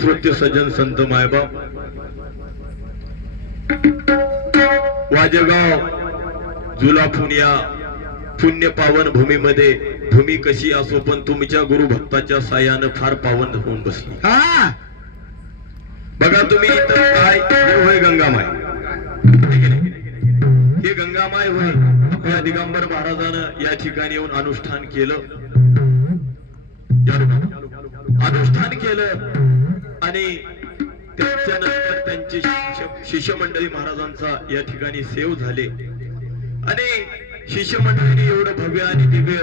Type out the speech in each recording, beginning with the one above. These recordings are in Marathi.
श्रोते सज्जन संत मायबाप, वाजेगाव जुलाफून या पुण्य पावन भूमीमध्ये भूमी कशी असो पण तुमच्या गुरु भक्ताच्या सायानं फार पावन होऊन बसली. बघा तुम्ही इथं काय होय गंगामाय, हे गंगामाय होय. आपल्या दिगंबर महाराजानं या ठिकाणी येऊन अनुष्ठान केलं, अनुष्ठान केलं आणि त्याच्यानंतर त्यांचे शिष्यमंडळी महाराजांचा या ठिकाणी सेव झाले आणि शिष्यमंडळीने एवढं भव्य आणि दिव्य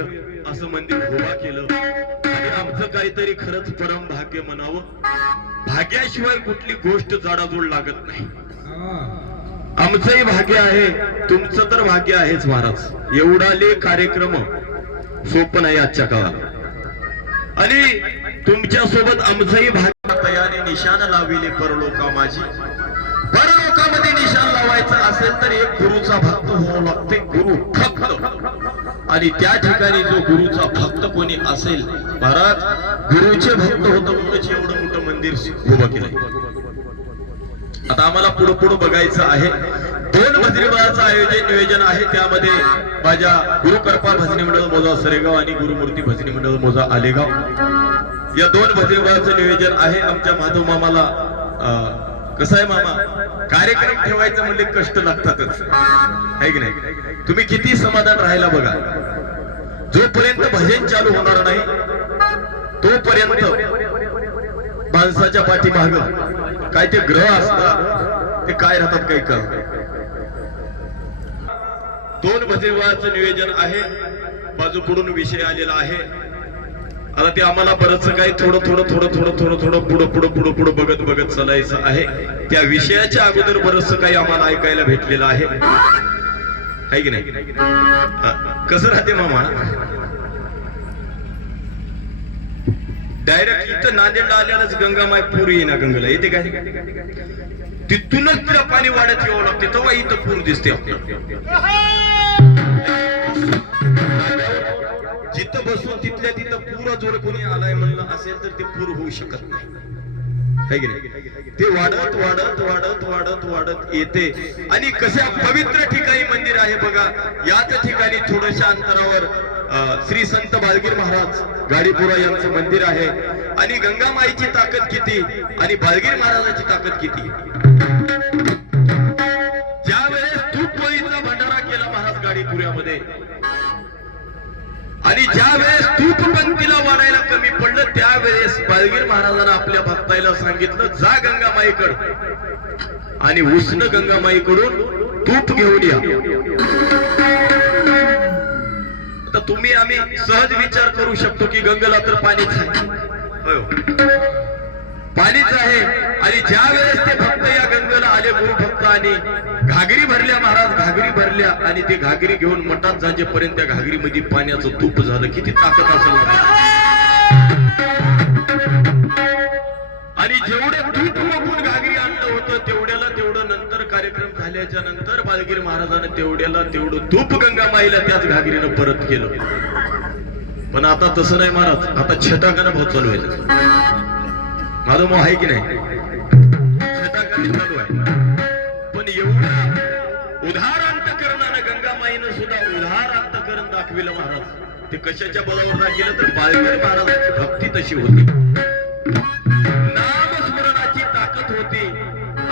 असं मंदिर उभा केलं. आणि आमचं काहीतरी खरंच परम भाग्य म्हणावं. भाग्याशिवाय कुठली गोष्ट जाडाजूड लागत नाही. आमचंही भाग्य आहे, तुमचं तर भाग्य आहेच महाराज. एवढा ले कार्यक्रम सोपं नाही आजच्या काळात आणि तुमच्या सोबत आमचंही भाग्य. तयाने निशाण लाविले परलोका माझी. परलोकामध्ये निशाण लावायचं असेल तर एक गुरुचा भक्त होऊ लागते, गुरु भक्त. आणि त्या ठिकाणी जो गुरुचा भक्त कोणी असेल, महाराज गुरुचे भक्त होतं म्हणूनच एवढं मोठं मंदिर उभं केलं. आता आम्हाला पुढे पुढे बघायचं आहे. 2 भजनी मंडळाचं नियोजन आहे. त्यामध्ये माझ्या गुरुकृपा भजनी मंडळ मोजा सरेगाव आणि गुरुमूर्ती भजनी मंडळ मोजा आलेगाव या 2 भजनी मंडळाचं नियोजन आहे. आमच्या माधव मामाला कसं आहे मामा, कार्यक्रम ठेवायचं म्हणजे कष्ट लागतातच, आहे की नाही. तुम्ही किती समाधान राहायला बघा. जोपर्यंत भजन चालू होणार नाही तोपर्यंत माणसाच्या पाठीमाग काय ते ग्रह असतात, ते काय राहतात काही कळ. 2 भजनीचं नियोजन आहे. बाजू पुढून विषय आलेला आहे. आता ते आम्हाला बरंच काही थोडं पुढं बघत चालायचं आहे. त्या विषयाच्या अगोदर बरंच काही आम्हाला ऐकायला भेटलेलं आहे की नाही. कसं राहते मामा, डायरेक्ट इथं नांदेडला आल्यालाच गंगामाय पूर येईना. गंगेला येते काय, तिथूनच तिला पाणी वाढत यावं लागते तेव्हा इथं पूर दिसते. जिथं बसून तिथल्या तिथं पूर जोर कोणी आलाय म्हणलं असेल तर ते पूर होऊ शकत नाही, है की नाही. ते वाढत वाढत वाढत वाढत वाढत येते आणि कशा पवित्र ठिकाणी मंदिर आहे बघा. याच ठिकाणी थोड्याशा अंतरावर श्री संत बाळगीर महाराज गाडीपुरा यांचं मंदिर आहे. आणि गंगामाईची ताकद किती आणि बाळगीर महाराजाची ताकद किती. ज्यावेळेस तूप पोळीचा भंडारा केला महाराज गाडीपुऱ्यामध्ये आणि ज्या वेळेस तूप पंक्तीला वाढायला कमी पडलं त्यावेळेस बाळगीर महाराजांना आपल्या भक्ताला सांगितलं, जा गंगामाईकडे आणि उष्ण गंगामाईकडून तूप घेऊन या. आता तुम्ही आम्ही सहज विचार करू शकतो की गंगेला तर पाणीच आहे, पाणीच आहे. आणि ज्या वेळेस ते भक्त या गंगेला आले, गुरुभक्त, आणि घागरी भरल्या महाराज, घागरी भरल्या आणि ते घागरी घेऊन मठात जाजेपर्यंत त्या घागरीमध्ये पाण्याचं तूप झालं. किती ताकद असेल. आणि जेवढे तूप वापरून घागरी आणलं होतं तेवढ्याला तेवढं नंतर कार्यक्रम झाल्याच्या नंतर बाळगीर महाराजांनी तेवढ्याला तेवढं तूप गंगामाईला त्याच घागरीनं परत केलं. पण आता तसं नाही महाराज, आता छटाकानं भाऊ चालू आहे. माझं मग आहे की नाही, छटाकाने चालू आहे. पण एवढा उधार अंतकरणानं गंगामाईनं सुद्धा उधार अंतकरण दाखविलं महाराज. ते कशाच्या बळावर दाखवलं तर बाळगीर महाराजांची भक्ती तशी होती, नामस्मरणाची ताकद होती.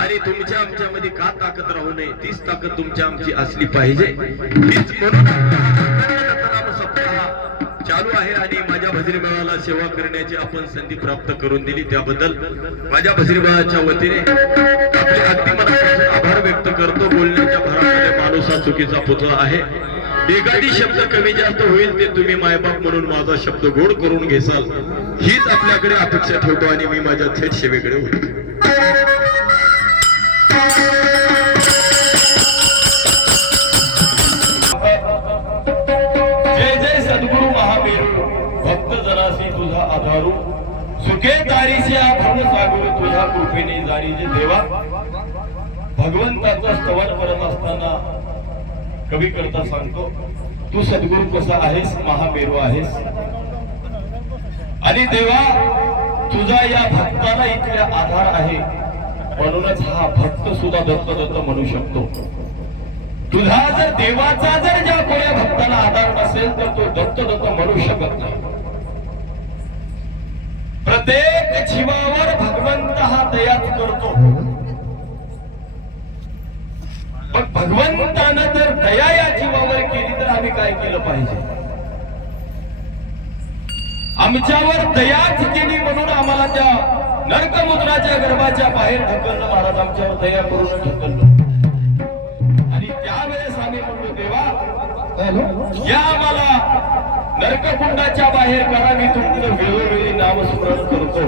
आणि तुमच्या आमच्यामध्ये का ताकद राहू नये, तीच ताकद तुमच्या आमची असली पाहिजे. हीच म्हणून नाम सप्ताह चालू आहे आणि माझ्या भजनी मंडळाला सेवा करण्याची आपण संधी प्राप्त करून दिली त्याबद्दल माझ्या भजनी मंडळाच्या वतीने आपले अगदी मनापासून आभार व्यक्त करतो. बोलण्याच्या भरामध्ये माणूस हा चुकीचा पुतळा आहे. एखादी शब्द कमी जास्त होईल ते तुम्ही मायबाप म्हणून माझा शब्द गोड करून घेसाल हीच आपल्याकडे अपेक्षा ठेवतो आणि मी माझ्या थेट सेवेकडे होईल. जय जय सद्गुरु महामेरू भक्त जनासी तुझा आधारू सुखे तारीच्या भवसागर तुझ्या कृपेने जाणी जे देवा. भगवंताचं स्तवन करत असताना कवी करता सांगतो, तू सद्गुरु कसा आहेस, महामेरू आहेस. आणि देवा तुझा या भक्ताला इथले आधार आहे, म्हणूनच हा भक्त सुद्धा दत्त दत्त म्हणू शकतो. तुझा जर देवाचा जर ज्या कोण्या भक्ताला आधार नसेल तर तो दत्त दत्त म्हणू शकत नाही. प्रत्येक जीवावर भगवंत हा दयाच करतो, पण भगवंतानं जर दया या जीवावर केली तर आम्ही काय केलं पाहिजे? आमच्यावर दयाच केली म्हणून आम्हाला त्या नरकमुद्राच्या गर्भाच्या बाहेर ढकललं. महाराज आमच्यावर दया करून ढकललं. आणि त्यावेळेस आम्ही म्हणलो, देवा या आम्हाला नरककुंडाच्या बाहेर करा, मी तुमचं वेळोवेळी नामस्मरण करतो.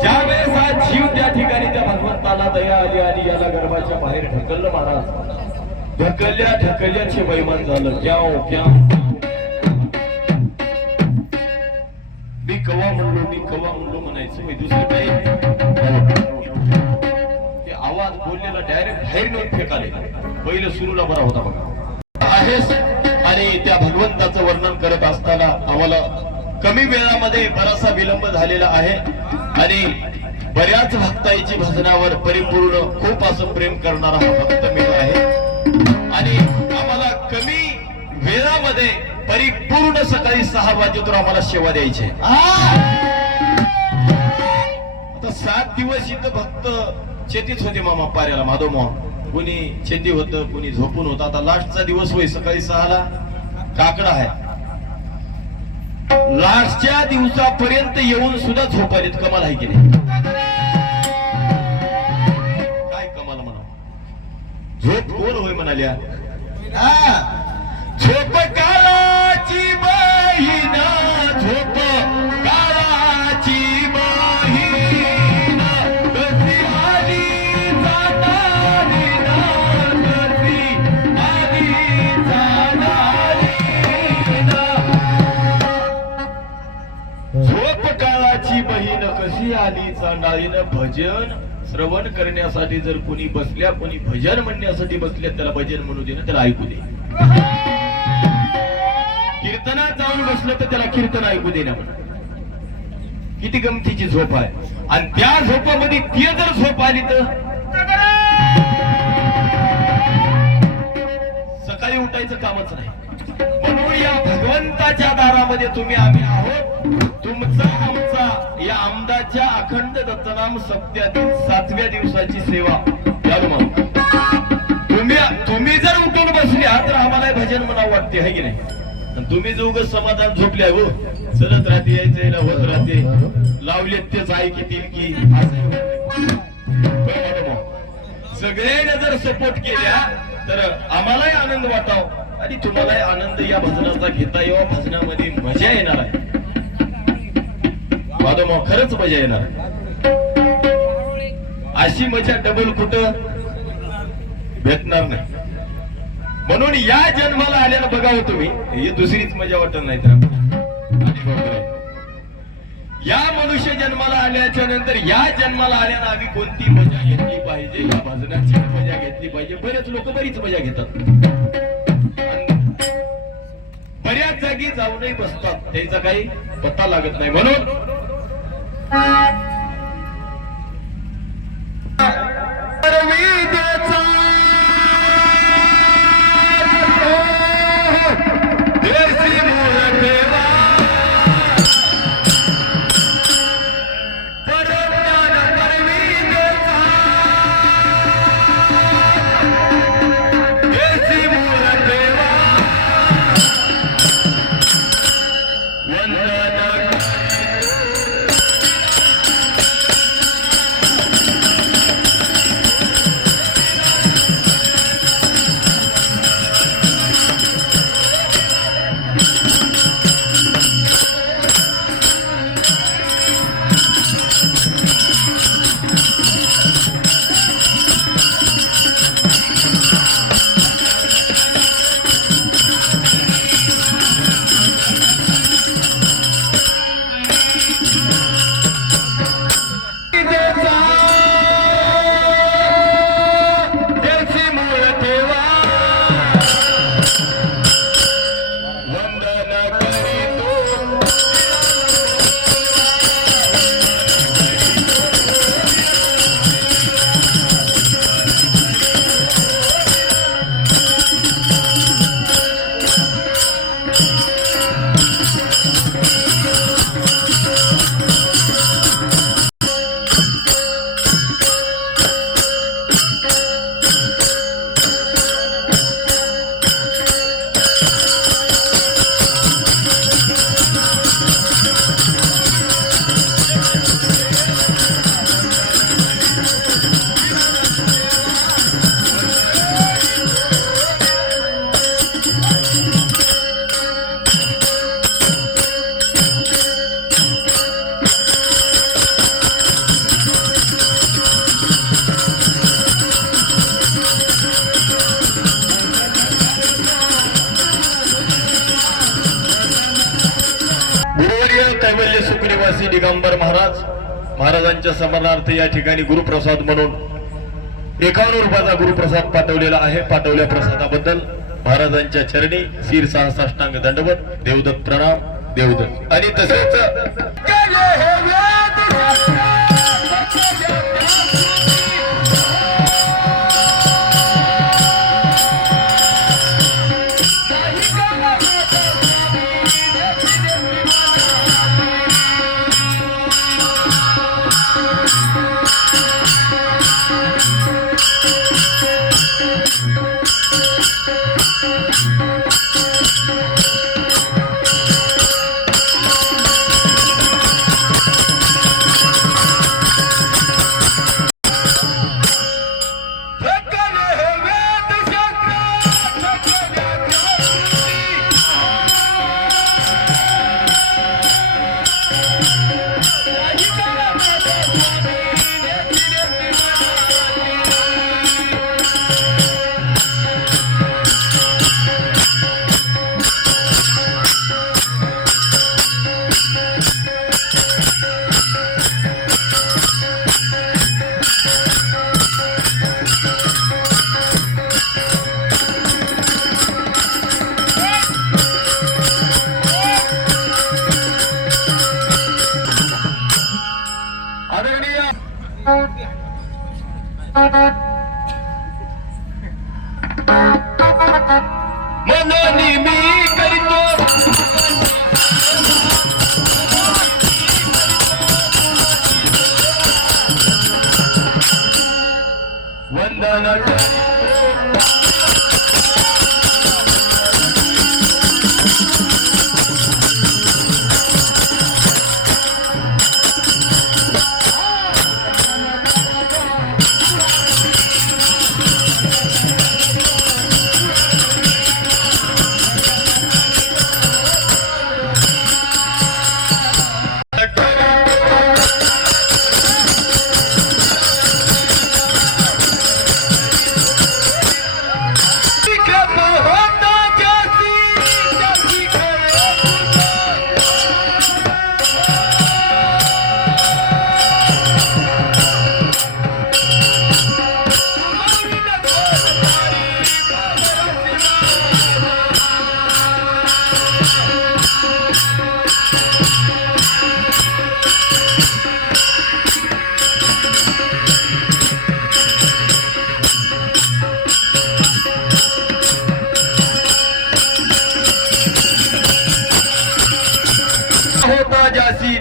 ज्यावेळेस हा जीव त्या ठिकाणी त्या भगवंताला दया आली आणि याला गर्भाच्या बाहेर ढकललं. महाराज ढकलल्या ढकलल्याचे वैमान झालं. मी कवा म्हणलो म्हणायचं दुसरं काही. ते आवाज बोललेला डायरेक्ट बाहेर नेऊन फेकाले. पहिलं सुरूला बरा होता बघा आहेस. आणि त्या भगवंताचं वर्णन करत असताना आम्हाला कमी वेळामध्ये बराचसा विलंब झालेला आहे आणि बऱ्याच भक्ताईची भजनावर परिपूर्ण खूप असं प्रेम करणारा हा भक्त मिळाला आहे. आणि आम्हाला कमी वेळामध्ये परिपूर्ण सकाळी 6 वाजेतून आम्हाला सेवा द्यायची. आता 7 दिवस इथं भक्त शेतीच होते मामा पाऱ्याला माधव मोहन. कोणी शेती होतं, कोणी झोपून होतं. आता लास्टचा दिवस होय, सकाळी 6ला काकडा आहे. लास्टच्या दिवसापर्यंत येऊन सुद्धा झोपायलेत. कमाल आहे की नाही? काय कमाल म्हणा. झोप कोण होय म्हणाल्या? झोप काळाची बहीण, झोप काळाची बहीण, कशी आली जाणारी ना, कशी आली जाणारी ना. झोप काळाची बहीण कशी आली जाणारी. भजन श्रवण करण्यासाठी जर कोणी बसल्या, कोणी भजन म्हणण्यासाठी बसल्या, त्याला भजन म्हणू दे ना, त्याला ऐकू दे. कीर्तनात जाऊन बसलं तर त्याला कीर्तन ऐकू दे ना. किती गमतीची झोप आहे. आणि त्या झोपामध्ये ती जर झोप आली तर सकाळी उठायचं कामच नाही. म्हणून या भगवंताच्या दारामध्ये तुम्ही आम्ही आहोत. तुमचा आमचा या आमदाच्या अखंड दत्तनाम सप्त्यातील 7व्या दिवसाची सेवा चालू म्हणून तुम्ही जर उठून बसल्या तर आम्हाला भजन म्हणावं वाटते, आहे की नाही? तुम्ही जो उगाच समाधान झोपल्या हो, चलत राहते, यायचं होत राहते, लावले तेच ऐकतील की सगळ्यांनी जर सपोर्ट केल्या तर आम्हालाही आनंद वाटाव आणि तुम्हालाही आनंद या भजनाचा घेता यावा. भजनामध्ये मजा येणार आहे. माधव खरंच मजा येणार. अशी मजा डबल कुठं भेटणार नाही. म्हणून या जन्माला आल्यानं बघावं तुम्ही, ही दुसरीच मजा वाटत नाही तर या मनुष्य जन्माला आल्याच्या नंतर या जन्माला आल्यानं आम्ही कोणती मजा घेतली पाहिजे? या भजनाची मजा घेतली पाहिजे. बरेच लोक बरीच मजा घेतात, बऱ्याच जागी जाऊनही बसतात, त्याचा काही पत्ता लागत नाही. म्हणून महाराजांच्या स्मरणार्थ या ठिकाणी गुरुप्रसाद म्हणून 51 रुपयाचा गुरुप्रसाद पाठवलेला आहे. पाठवल्या प्रसादाबद्दल महाराजांच्या चरणी शिरसा साष्टांग दंडवत, देवदत्त प्रणाम, देवदत्त. आणि तसेच मनोनी मी करीतो वंदन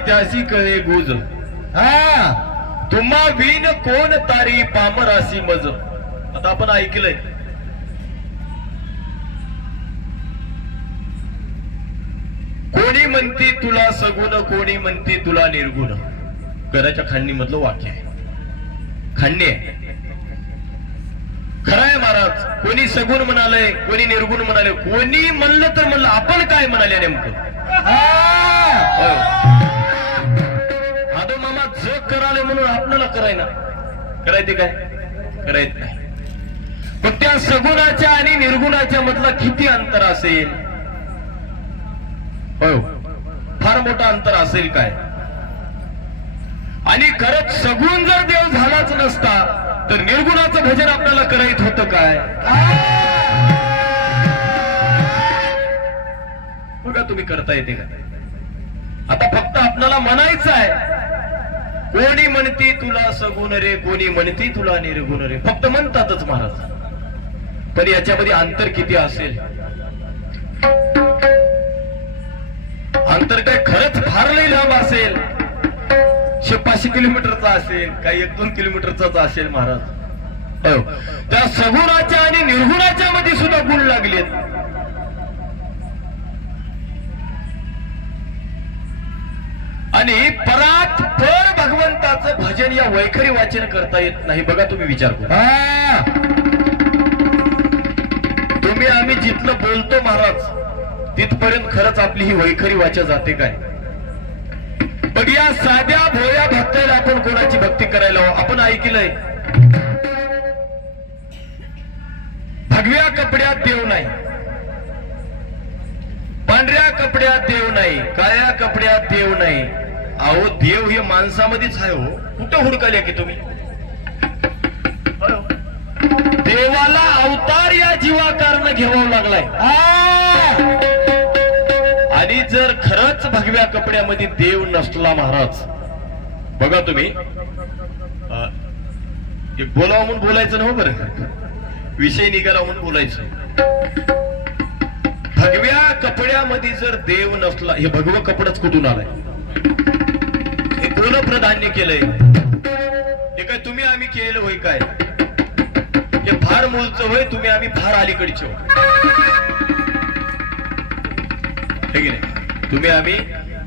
त्यासी कळे गुज. तुम्हा विन कोण तारी पामरासी मज. आता आपण ऐकलंय कोणी म्हणती तुला सगुण, कोणी म्हणती तुला निर्गुण. घराच्या खांडणी मधलं वाक्य आहे, खांडणी आहे. खरं आहे महाराज. कोणी सगुण म्हणालय, कोणी निर्गुण म्हणाले. कोणी म्हणलं तर म्हणलं, आपण काय म्हणाले नेमकं? आदो मामा जग कराले म्हणून आपल्याला करायला करायचे काय? करायच नाही. पण त्या सगुणाच्या आणि निर्गुणाच्या मधला किती अंतर असेल? हो, फार मोठा अंतर असेल काय? आणि खरंच सगुण जर देव झालाच नसता तर निर्गुणाचं भजन आपल्याला करायचं होतं काय? बघा तुम्ही करता येते का? आता फक्त आपल्याला म्हणायचं आहे, कोणी म्हणती तुला सगुण रे, कोणी म्हणती तुला निर्गुण रे. फक्त म्हणतातच महाराज, पण याच्यामध्ये अंतर किती असेल? अंतर काय खरंच फार लई लांब असेल? 500 किलोमीटरचा असेल, काही 1-2 किलोमीटरचाच असेल महाराज. हो, त्या सगुणाच्या आणि निर्गुणाच्या मध्ये सुद्धा गुण लागलेत. आणि परात पर भगवंताचं भजन या वैखरी वाचन करता येत नाही. बघा तुम्ही विचार करा. तुम्ही आम्ही जिथलं बोलतो महाराज तिथपर्यंत खरंच आपली ही वैखरी वाचा जाते काय? बघ, या साध्या भोळ्या भक्ताला आपण कोणाची भक्ती करायला हवं? आपण ऐकलंय, भगव्या कपड्यात देव नाही, पांढऱ्या कपड्यात देव नाही, काळ्या कपड्यात देव नाही, अहो देव हे माणसामध्येच आहे हो. कुठं हुडकाले की तुम्ही? देवाला अवतार या जीवाकारनं घ्यावा लागलाय. आणि जर खरंच भगव्या कपड्यामध्ये देव नसला महाराज, बघा तुम्ही एक बोलावं म्हणून बोलायचं ना हो, बरं विषय निघाला म्हणून बोलायचं. भगव्या कपड्यामध्ये जर देव नसला, हे भगवं कपडच कुठून आलाय? हे कोण प्रधान्य केलंय? हे काय तुम्ही आम्ही केलेलं होय काय? हे फार मूळचं होय, तुम्ही आम्ही फार अलीकडचे हो. हे की नाही? तुम्ही आम्ही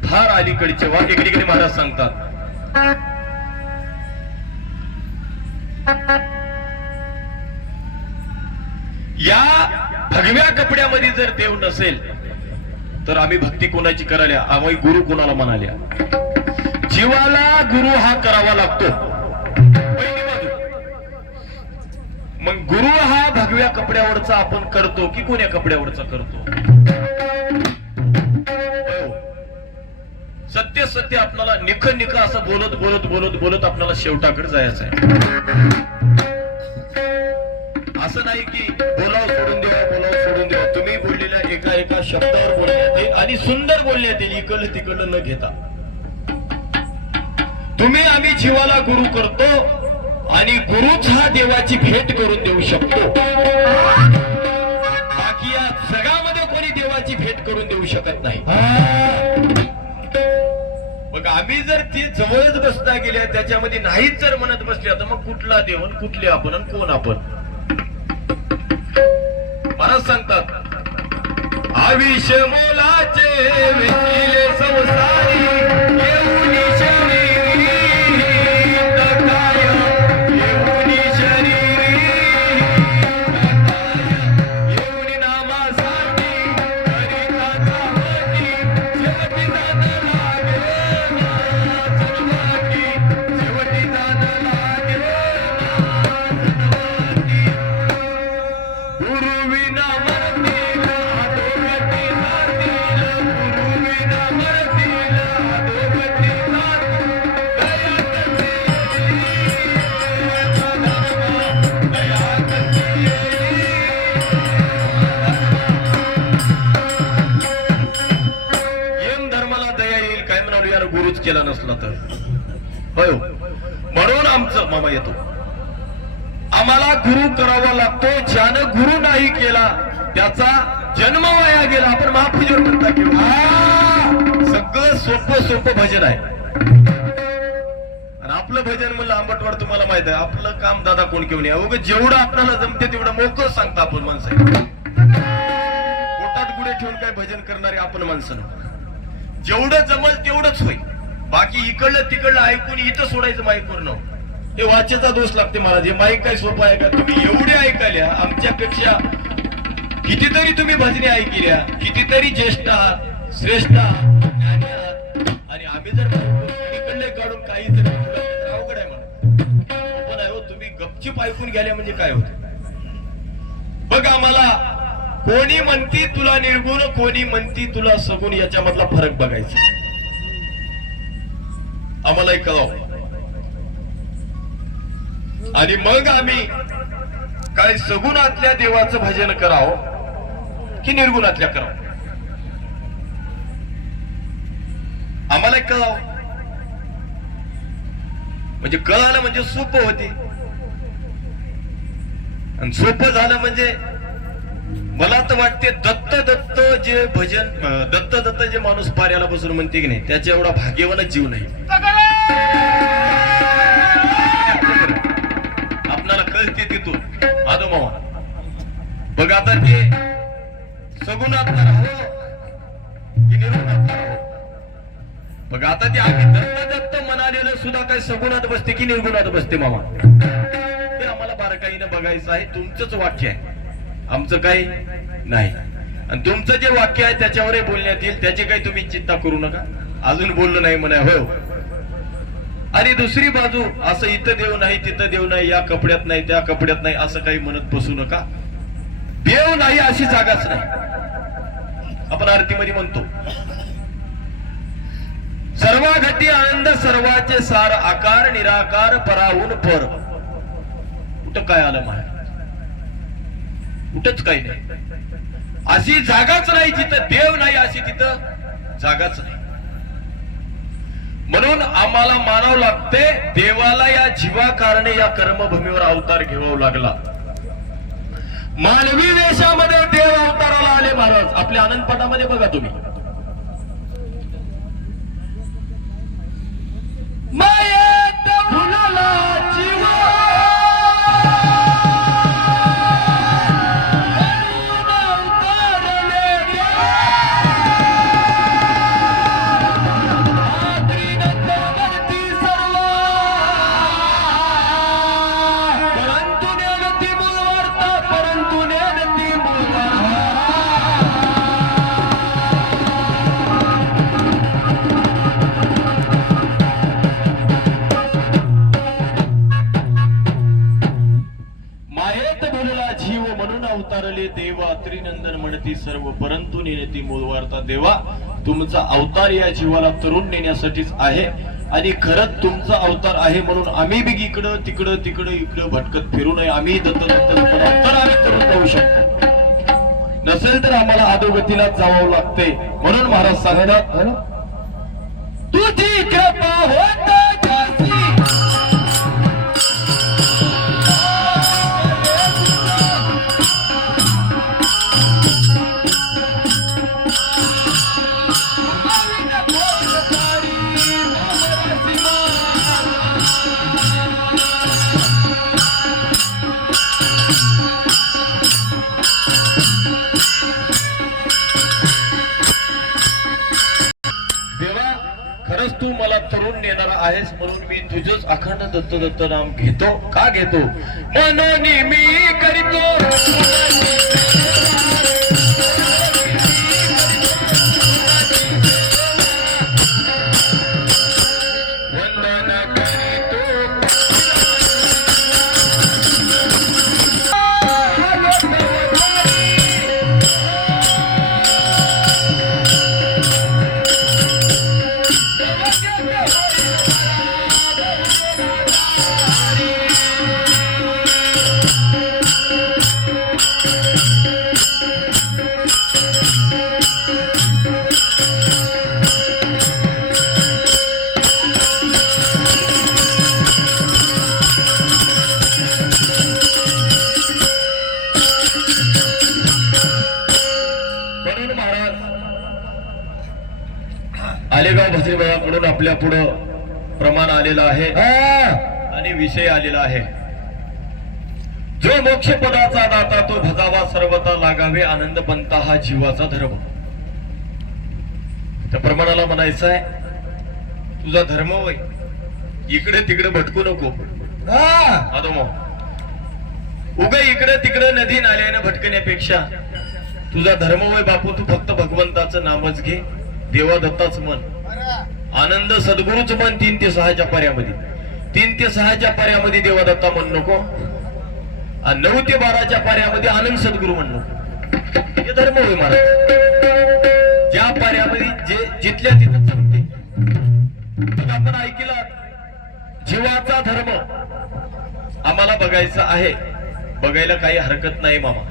फार अलीकडचे व्हा. इकडे महाराज सांगतात, या भगव्या कपड्यामध्ये जर देव नसेल तर आम्ही भक्ती कोणाची करायला? आम्ही गुरु कोणाला म्हणाल्या? जीवाला गुरु हा करावा लागतो. पहिली बाजू. मग गुरु हा भगव्या कपड्यावरचा आपण करतो की कोण्या कपड्यावरचा करतो? सत्य सत्य आपल्याला निख असं बोलत बोलत बोलत बोलत आपल्याला शेवटाकडे जायचं आहे. असं नाही की बोलाव सोडून देवा. तुम्ही बोललेल्या एका शब्दावर बोलण्यात येईल आणि सुंदर बोलण्यात येईल, इकडलं तिकडलं न घेता. तुम्ही आम्ही जीवाला गुरु करतो आणि गुरुच हा देवाची भेट करून देऊ शकतो. बाकी या जगामध्ये कोणी देवाची भेट करून देऊ शकत नाही. मग आम्ही जर ती जवळच बसता गेल्या, त्याच्यामध्ये नाहीच जर म्हणत बसल्या, तर मग कुठला देव, कुठले आपण आणि कोण आपण? महाराज सांगतात, आविष मोलाचे वेचिले संसारी, येऊनी शरीरी तकाय, येऊनी शरीरी तकाय, येऊनी नामासाठी करिता जावटी, शेवटी जाण लागे वाचनवाटी, शेवटी जाण लागे वाचनवाटी. गुरु विना मरतील अधोगती जातील, गुरु विना मरतील अधोगती जातील. दया करते दया करते. येम धर्माला दया येईल काय म्हणालो यार, गुरुच केला नसला तर. होय म्हणून आमचं मामा येतो, आम्हाला गुरु करावा लागतो. ज्यानं गुरु नाही केला त्याचा जन्म वाया गेला. आपण महापूजेवर म्हणता की सगळं सोपं भजन आहे. आणि आपलं भजन म्हणलं आंबटवाड, तुम्हाला माहित आहे आपलं काम दादा कोण घेऊन या. जेवढं आपल्याला जमते तेवढं मोकळं सांगता आपण माणसं. पोटात गुढे ठेवून काय भजन करणारे आपण माणसं. जेवढं जमल तेवढंच होईल. बाकी इकडलं तिकडलं ऐकून इथं सोडायचं माईकवर न. हे वाचेचा दोष लागते महाराज. हे माईक काय सोपं आहे का? तुम्ही एवढे ऐकल्या, आमच्यापेक्षा कितीतरी तुम्ही भजने ऐकल्या, कितीतरी ज्येष्ठ आहात, श्रेष्ठ आहात, ज्ञानी आहात. आणि आम्ही जर इकडले काढून काहीतरी तर अवघड आहे म्हणा. पण आहे हो, तुम्ही गपचूप ऐकून गेल्या म्हणजे काय होत बघ. आम्हाला कोणी म्हणती तुला निर्गुण, कोणी म्हणती तुला सगुण, याच्यामधला फरक बघायचा आम्हाला एक कळावं. आणि मग आम्ही काय सगुणातल्या देवाचं भजन करावं की निर्गुणातल्या करावं, आम्हाला एक कळावं. म्हणजे कळालं म्हणजे सोपं होते. आणि सोपं झालं म्हणजे मला तर वाटते दत्त जे भजन, दत्त जे माणूस पाऱ्याला बसून म्हणते की नाही, त्याच्या एवढा भाग्यवानच जीव नाही. आपणाला कळते तिथून आदो मामा. बघ आता ते सगुणातला राहो की निर्गुणातला राहो. बघ आता ते आम्ही दत्त म्हणालेलं सुद्धा काय सगुणात बसते की निर्गुणात बसते मामा, ते आम्हाला बारकाईनं बघायचं आहे. तुमचंच वाक्य आहे, आमचं काही नाही. आणि तुमचं जे वाक्य आहे त्याच्यावरही बोलण्यात येईल, त्याची काही तुम्ही चिंता करू नका. अजून बोललो नाही म्हणा हो. आणि दुसरी बाजू असं इथं देव नाही, तिथं देव नाही, या कपड्यात नाही, त्या कपड्यात नाही, असं काही म्हणत बसू नका. देव नाही अशी जागाच नाही. आपण आरतीमध्ये म्हणतो सर्वाघटी आनंद सर्वाचे सार आकार निराकार पराहून पर. कुठं काय आलं माय? कुठंच काही नाही. अशी जागाच नाही जिथं देव नाही, अशी तिथं जागाच नाही. म्हणून आम्हाला मानावं लागते देवाला या जीवाकारणे या कर्मभूमीवर अवतार घ्यावा लागला. मानवी वेशामध्ये देव अवताराला आले महाराज. आपल्या आनंदपाठामध्ये बघा तुम्ही, मायेत फुलला जीवा अवतारले देवा त्रिनंदन म्हणती सर्व परंतु नेती मूळ वार्ता. देवा तुमचा अवतार या जीवाला तरुण नेण्यासाठीच आहे आणि खरंच तुमचा अवतार आहे म्हणून आम्ही बी इकडं तिकडं तिकडं इकडं भटकत फिरू नये. आम्ही दत्त तर आम्ही तरुण जाऊ शकतो, नसेल तर आम्हाला अधोगतीला जावं लागते. म्हणून महाराज सांगतात तुझी कृपा होत तू मला तरुण नेणार आहेस म्हणून मी तुझंच अखंड दत्त दत्त नाम घेतो. का घेतो? म्हणून मी करीतो वंदन करीतो. आलेगाव भजनीबाबाकडून आपल्या पुढं प्रमाण आलेलं आहे आणि विषय आलेला आहे. जो मोक्ष पदाचा दाता तो भजावा सर्वता लागावे आनंद पंथा हा जीवाचा धर्म. त्या प्रमाणाला म्हणायचं आहे तुझा धर्म होय, इकडे तिकडे भटकू नको. उगा इकडे तिकडे नदी नाल्याने भटकण्यापेक्षा तुझा धर्म होय बापू, तू फक्त भगवंताचं नामच घे, देवा दत्ताच मन, आनंद सद्गुरूच मन. 3 ते 6 पाऱ्यामध्ये 3 ते 6 पाऱ्यामध्ये देवा दत्ता म्हण नको आणि 9 ते 12 पाऱ्यामध्ये आनंद सद्गुरू म्हण नको. हे धर्म होय महाराज. ज्या पाऱ्यामध्ये जे जिथल्या तिथं सांगते. आपण ऐकला जीवाचा धर्म आम्हाला बघायचा आहे, बघायला काही हरकत नाही मामा.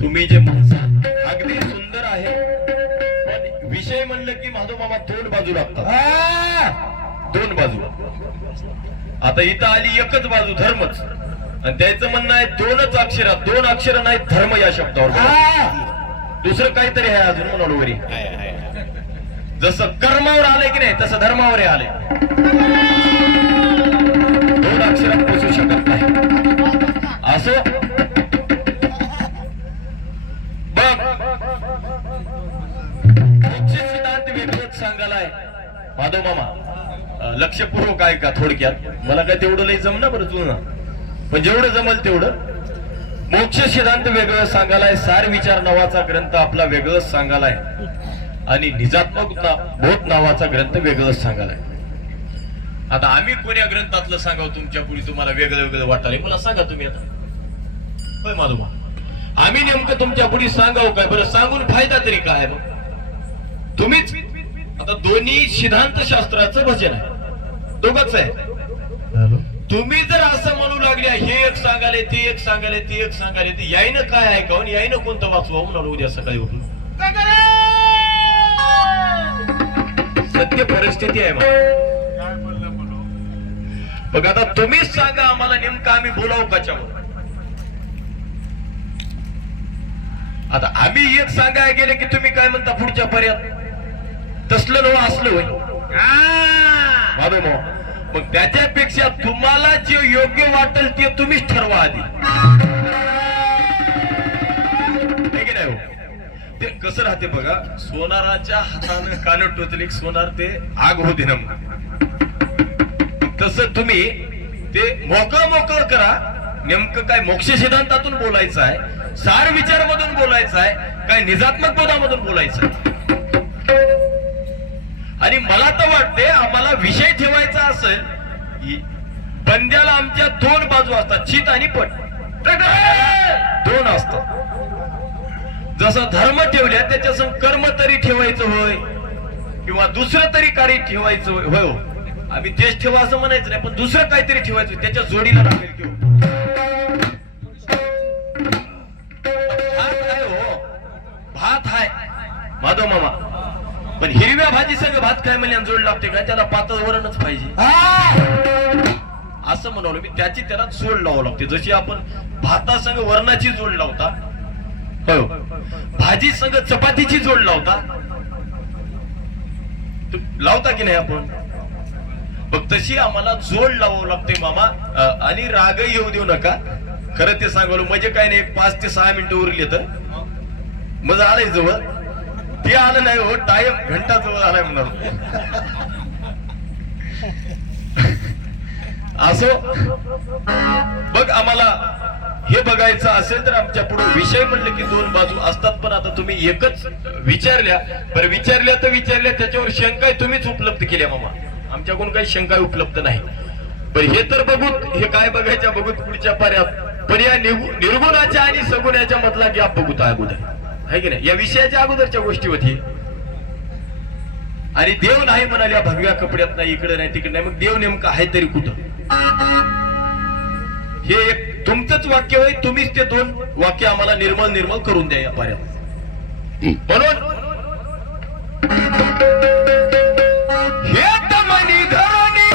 तुम्ही जे म्हणता अगदी सुंदर आहे, पण विषय म्हणलं की माधव मामा 2 बाजू लागतात. 2 बाजू. आता इथं आली एकच बाजू धर्मच, आणि त्याचं म्हणणं आहे 2च अक्षरात, 2 अक्षर नाही धर्म या शब्दावर. दुसरं काहीतरी आहे अजून मनोवरी. जसं कर्मावर आले की नाही तसं धर्मावर आले. 2 अक्षरात पोचू शकत नाही. असो सिद्धांत वेगळंच सांगायलाय माधव मामा. लक्षपूर्वक ऐका थोडक्यात. मला काय तेवढं लई जमना बरं जुना, पण जेवढं जमल तेवढं. मोक्ष सिद्धांत वेगळं सांगायलाय, सार विचार नावाचा ग्रंथ आपला वेगळंच सांगायलाय, आणि निजात्मक बोध नावाचा ग्रंथ वेगळंच सांगायलाय. आता आम्ही कोण्या ग्रंथातलं सांगावं तुमच्या पुढे तुम्हाला वेगळं वेगळं वाटायला? मला सांगा तुम्ही आता. होय माधव मामा, आम्ही नेमकं तुमच्या पुढे सांगावं काय बरं? सांगून फायदा तरी काय? मग तुम्हीच आता दोन्ही सिद्धांत शास्त्राचं भजन आहे, दोघच आहे. तुम्ही जर असं म्हणू लागले हे एक सांगाले ते एक सांगाले ते एक सांगाले ते याईनं काय ऐकावं याईनं कोणतं वाचवा म्हणून उद्या सकाळी उठून सत्य परिस्थिती आहे बघ. आता तुम्हीच सांगा आम्हाला नेमकं आम्ही बोलावं कशावर. आता आम्ही एक सांगाय गेले की तुम्ही काय म्हणता पुढच्या पर्यंत तसलं नव असलं होय मग त्याच्यापेक्षा तुम्हाला जे योग्य वाटेल ते तुम्हीच ठरवा आधी. नाही ते कसं राहते बघा, सोनाराच्या हातानं कान टोचले सोनार ते आग होते ना. तसं तुम्ही ते मोकळ करा. नेमकं काय मोक्ष सिद्धांतातून बोलायचं आहे, सार विचार मधून बोलायचं आहे, काय निजात्मक बोधामधून बोलायचं आहे. आणि मला तर वाटते आम्हाला विषय ठेवायचा असेल, बंद्याला आमच्या दोन बाजू असतात, चित आणि पट दोन असतात. जसं धर्म ठेवल्या त्याच्या संग कर्म तरी ठेवायचं होय किंवा दुसरं तरी कार्य ठेवायचं होय हो. आम्ही तेच ठेवा असं म्हणायचं नाही, पण दुसरं काहीतरी ठेवायचं त्याच्या जोडीला लागेल किंवा भात हाय माधव मामा, पण हिरव्या भाजी सगळं भात काय म्हणजे जोड लागते का, त्याला पातळ वरणच पाहिजे असं म्हणावलं मी. त्याची त्याला जोड लावावं लागते. जशी आपण भाता संग वरणाची जोड लावता हो, भाजी संग चपातीची जोड लावता की नाही आपण, बघ तशी आम्हाला जोड लावावं लागते मामा. आणि रागही येऊ देऊ नका, खरं ते सांगावलं म्हणजे काय नाही. 5 ते 6 मिनिटं उरले तर मग आलंय जवळ, ते आलं नाही हो, टाइम घंटा जवळ आलाय म्हणणार. असो बघ, आम्हाला हे बघायचं असेल तर आमच्या पुढे विषय म्हणले की दोन बाजू असतात. पण आता तुम्ही एकच विचारल्या, बरं विचारल्या तर विचारल्या, त्याच्यावर शंका तुम्हीच उपलब्ध केल्या मामा, आमच्याकडून काही शंका उपलब्ध नाही. पण हे तर बघूत, हे काय बघायच्या बघूत पुढच्या पर्यात, पण या निर्गुणाच्या आणि सगुणाच्या मधला गॅप बघूत अगोदर आहे की नाही. या विषयाच्या अगोदरच्या गोष्टी होती. आणि देव नाही म्हणाल्या भगव्या कपड्यात नाही, इकडे नाही तिकडे नाही, मग देव नेमका आहे तरी कुठं. हे एक तुमचंच वाक्य होय, तुम्हीच ते दोन वाक्य आम्हाला निर्मळ करून द्या या पर्यात. म्हणून हे तमनी धरणी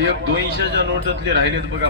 एक 200च्या नोटातले राहिलेत बघा.